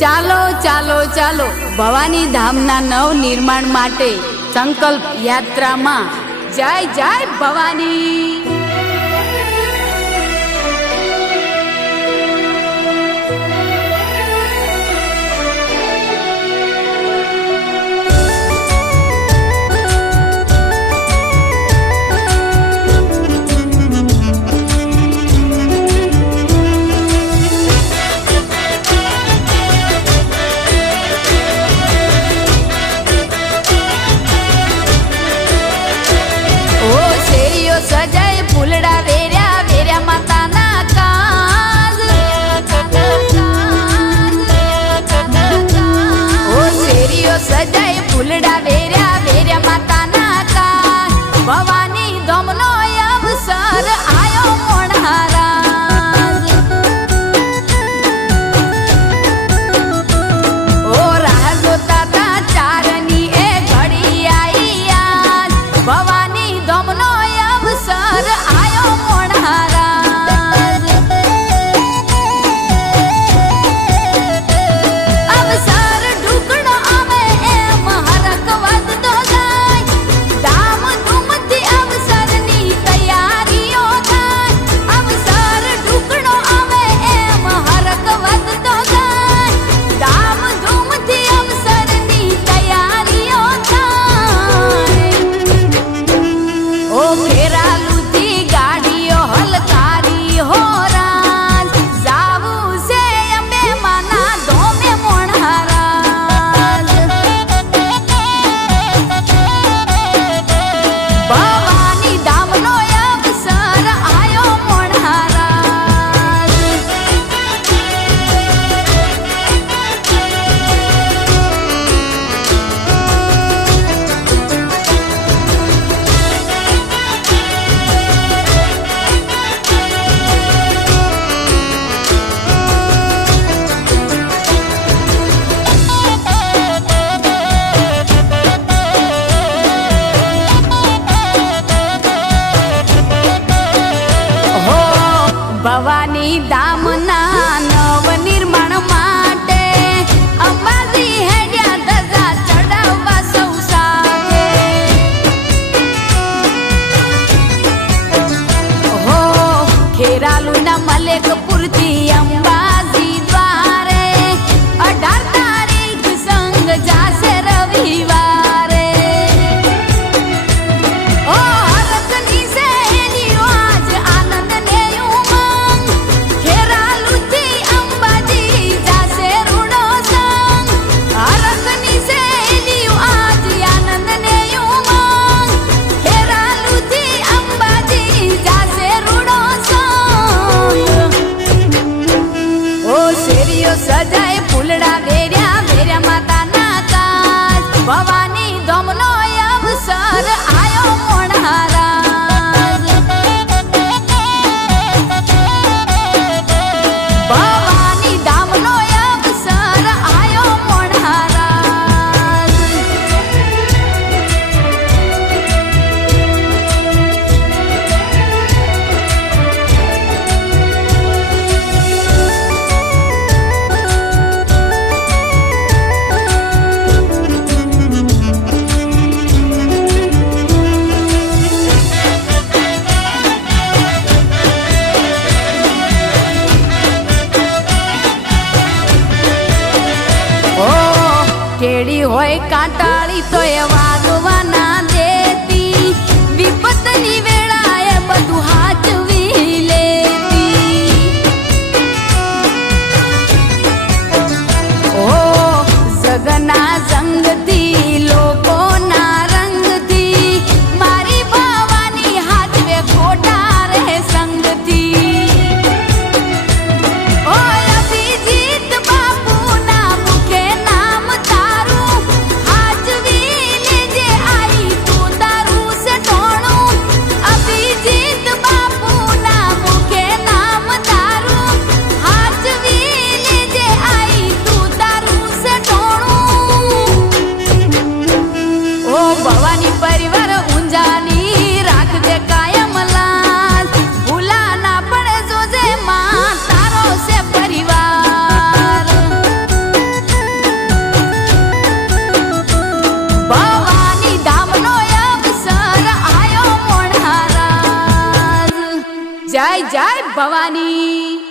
ચાલો ચાલો ચાલો ભવાની ધામના નવ નિર્માણ માટે સંકલ્પ યાત્રામાં જય જય ભવાની। સજાય ફૂલડા વેર્યા વેર્યા માતાના કાજ ઓ શેરીઓ સજાય ફૂલડા વેર્યા વેર્યા માતાના કાજ ભવાની ધમનો અવસર આયો મોણારાજ ઓ રાહ જોતા તા ચારની એ ઘડી આઈ આજ ભવાની ધમનો અવસર આયો મોણારાજ અવસર ઢુકડો આવે એમ હરખ વધતો જાય ધામ ધૂમથી અવસરની તૈયારીઓ થાય અવસર ઢુકડો આવે એમ હરખ વધતો જાય ધામ ધૂમથી અવસરની તૈયારીઓ થાય ઓ ખેરાલુથી ગાડીઓ હલકારી હો રાજ જાવું છે અંબે માના ધોમે મોણારાજ ભવાની ધામનો અવસર આયો મોણારાજ હો ભવાની ધામના નવ નિર્માણ માટે અંબાજી હેડ્યા ધજા ચડાવવા સૌ સાથે હો ખેરાલુના મલેકપુરથી અંબાજી દ્વારે 18 તારીખ સંગ જાશે રવિવારે ઓ હરખની સહેલીઓ આજ આનંદ ને ઉમંગ ખેરાલુથી અંબાજી જાશે રૂડો સંગ હરખની સહેલીઓ આજ આનંદ ને ઉમંગ ખેરાલુથી અંબાજી જાશે રૂડો સંગ ઓ શેરીઓ સજાય ફૂલડા વેર્યા વેર્યા માતાના કાજ ભવાની ધમનો અવસર આયો મોણારાજ ભવાની ધામનો અવસર આયો મોણારાજ ઓ કેડી હોય કાંટાળી તો એ વાગવા ના દેતી વિપતની વેળાએ બધું હાચવી લેતી ઓ જગના સંગથી લોકોના રંગથી મારી ભવાની હાચવે ખોટા રહે સંગથી ઓ અભિજીત બાપુના મુખે નામ તારું હાચવી જય જય ભવાની।